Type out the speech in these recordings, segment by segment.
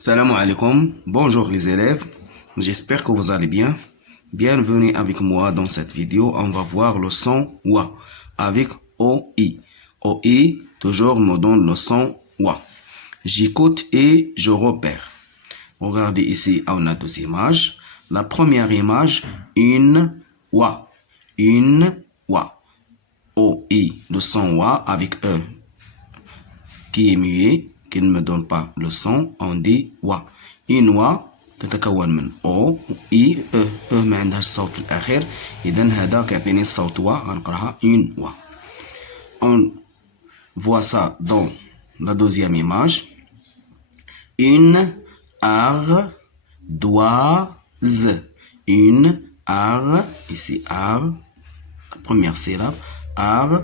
Salam alaikum, bonjour les élèves, j'espère que vous allez bien. Bienvenue avec moi dans cette vidéo, on va voir le son wa avec OI. OI toujours me donne le son wa. J'écoute et je repère. Regardez ici, on a deux images. La première image, une wa. Une wa. OI, le son wa avec E qui est muet, qui ne me donne pas le son, on dit wa. Une wa تتكون من او اي ما عندهاش صوت في الاخير، اذا هذا كيعطيني الصوت وا، غنقراها une wa. On voit ça dans la deuxième image. Une ardoise. Une ar, ici ar, la première syllabe, ar,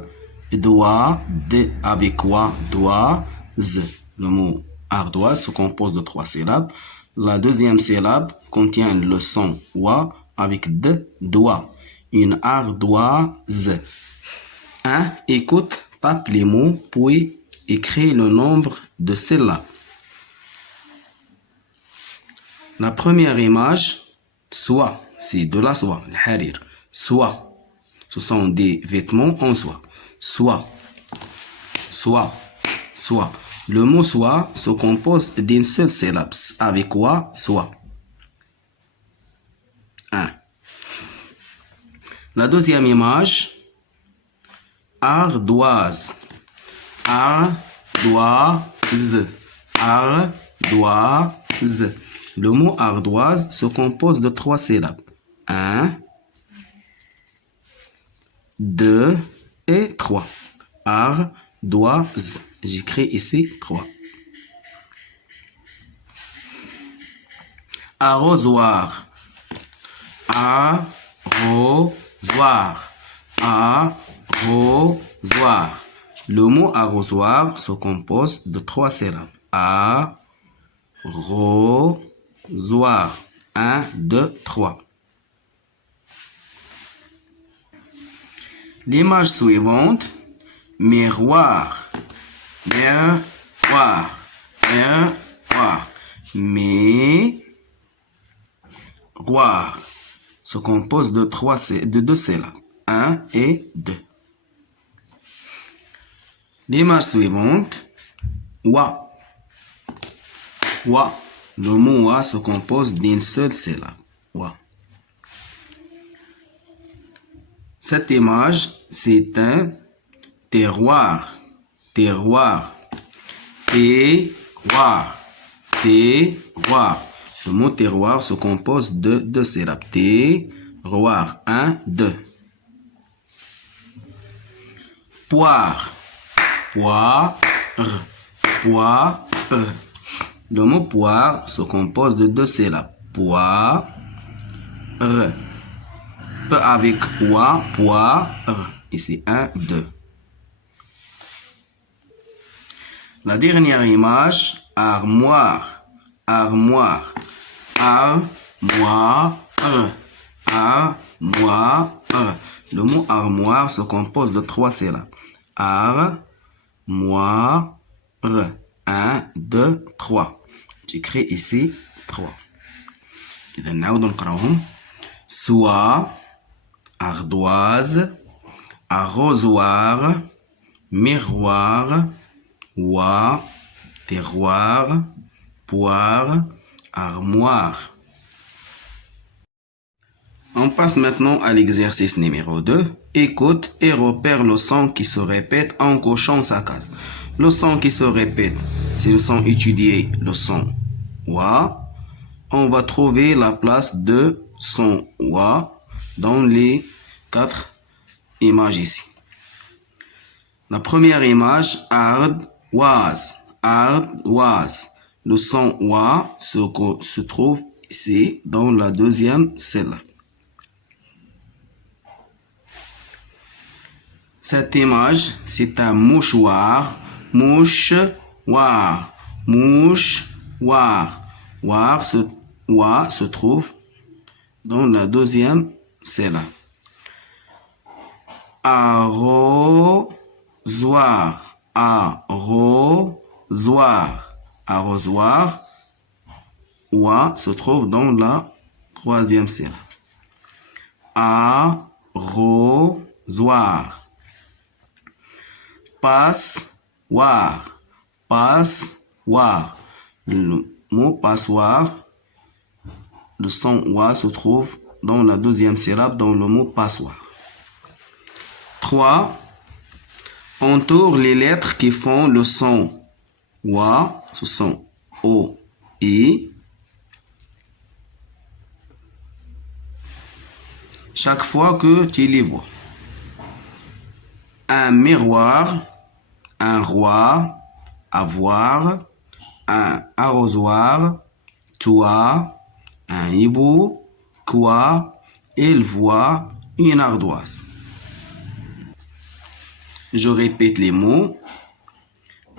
doigt, de, avec wa, doigt, z. Le mot ardoise se compose de trois syllabes. La deuxième syllabe contient le son wa avec de, doigt. Une ardoise. Écoute, tape les mots, puis écris le nombre de syllabes. La première image, soie, c'est de la soie, le harir. Soie, ce sont des vêtements en soie. Soie, soie, soie. Le mot soie se compose d'une seule syllabe. Avec quoi? Soie. La deuxième image, ardoise. Ardoise. Ardoise. Le mot ardoise se compose de trois syllabes. 1, 2 et 3. Ardoise. J'écris ici 3. Arrosoir. Arrosoir. Arrosoir. Le mot arrosoir se compose de trois syllabes. Arrosoir. 1, 2, 3. L'image suivante, miroir. Miroir. Miroir. Miroir se compose de deux syllabes. 1 et 2. L'image suivante, wa. Wa. Le mot wa se compose d'une seule syllabe. Wa. Cette image, c'est un terroir. Terroir. Terroir. Terroir. Le mot terroir se compose de deux syllabes. Terroir. 1, 2. Poire. Poire. Poire. Le mot poire se compose de deux syllabes. Poire. Peu avec wa, poire. Ici, 1, 2. La dernière image, armoire. Armoire. Armoire. Armoire. Le mot armoire se compose de trois syllabes. Armoire. 1, 2, 3. J'écris ici 3. إذا نعود نقراهم. Soie, ardoise, arrosoir, miroir, wa, terroir, poire, armoire. On passe maintenant à l'exercice numéro 2. Écoute et repère le son qui se répète en cochant sa case. Le son qui se répète, c'est le son étudié, le son wa. On va trouver la place de son wa dans les 4 images ici. La première image, ardoise. Ardoise. Le son wa se trouve ici dans la deuxième syllabe. Cette image, c'est un mouchoir. Mouchoir. Mouchoir. Wa se trouve dans la deuxième syllabe. Arrosoir. Arrosoir. Arrosoir. wa se trouve dans la troisième syllabe. Arrosoir. Passoire. Passoire. Le mot passoire, le son wa se trouve dans la deuxième syllabe dans le mot passoire. 3. Entoure les lettres qui font le son wa, ce sont O, I. Chaque fois que tu les vois. Un miroir, un roi, avoir, un arrosoir, toi, un hibou, quoi, il voit une ardoise. Je répète les mots.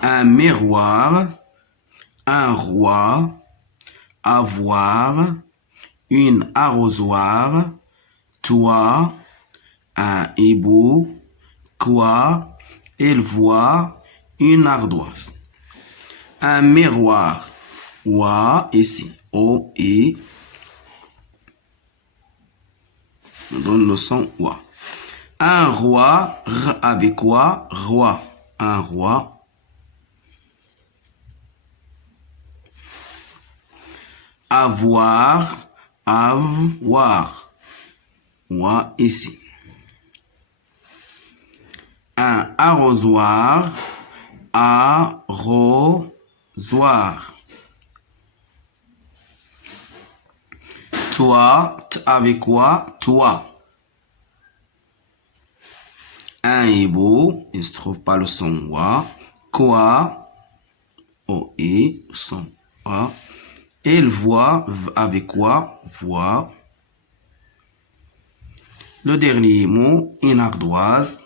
Un miroir, un roi, avoir, une arrosoir, toi, un hibou, quoi, il voit une ardoise. Un miroir, wa, ici, O, I, on donne le son wa. Un roi, r avec quoi, roi, un roi. Avoir, avoir, wa, ici. Un arrosoir, arrosoir. Toi, t avec quoi, toi. Un hibou, il ne se trouve pas le son wa. Quoi, o, i, son a. Il voit, avec quoi, voit. Le dernier mot, une ardoise.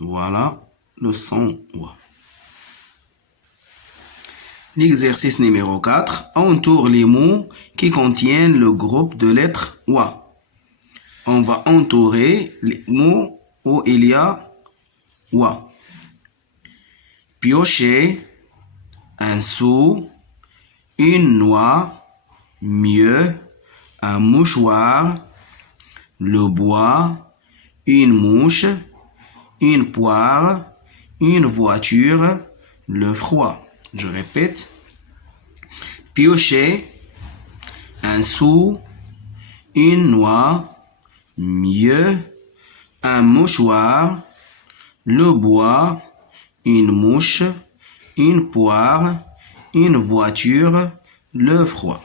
Voilà le son wa. L'exercice numéro 4. Entoure les mots qui contiennent le groupe de lettres wa. On va entourer les mots où il y a wa. Piocher, un sou, une noix, mieux, un mouchoir, le bois, une mouche, une poire, une voiture, le froid. Je répète. Piocher, un sou, une noix, mieux, un mouchoir, le bois, une mouche, une poire, une voiture, le froid.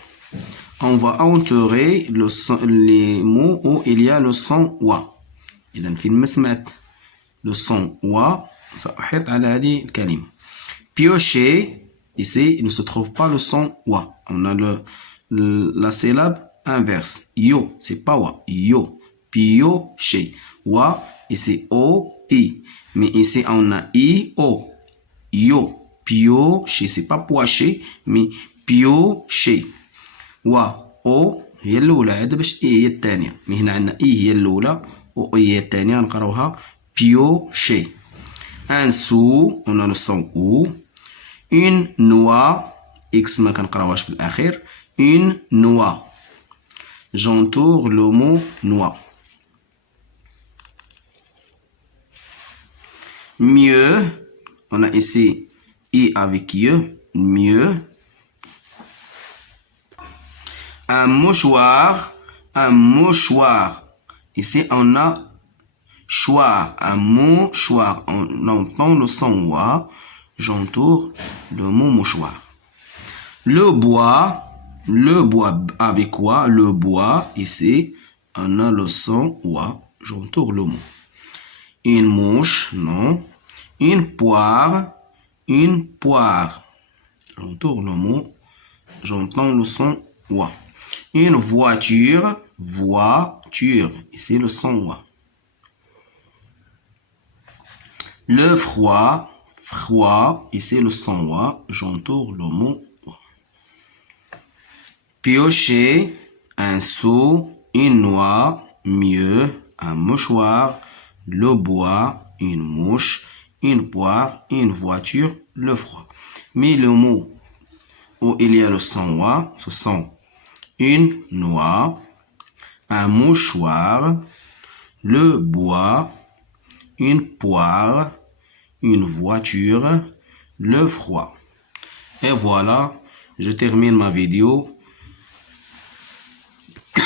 On va entourer les mots où il y a le son wa. إذا في المسمات le son wa سأحيط على هذه الكلمة. Piocher, ici il ne se trouve pas le son wa. On a la syllabe inverse. Yo, c'est pas wa. Yo. Piocher. Wa, ici o, i. Mais ici on a i, o. Yo. Piocher, c'est pas poacher, mais piocher. و او هي الاولى عاد باش اي هي الثانيه مي هنا عندنا اي هي الاولى و اي هي الثانيه نقراوها بيوشي. ان سو on a le son او. une noix اكس ما كنقراوهاش في الاخير. une noix. j'entoure le mot noix. mieux, on a ici i avec ye, mieux. Un mouchoir, un mouchoir. Ici, on a choir, un mouchoir. On entend le son wa. J'entoure le mot mouchoir. Le bois avec quoi? Le bois, ici, on a le son wa. J'entoure le mot. Une mouche, non. Une poire, J'entoure le mot. J'entends le son wa. Une voiture, ici le son wa. Le froid, ici le son wa. J'entoure le mot wa. Piocher, un seau, une noix, mieux, un mouchoir, le bois, une mouche, une poire, une voiture, le froid. Mais le mot où il y a le son wa, ce sont une noix, un mouchoir, le bois, une poire, une voiture, le froid. Et voilà, je termine ma vidéo.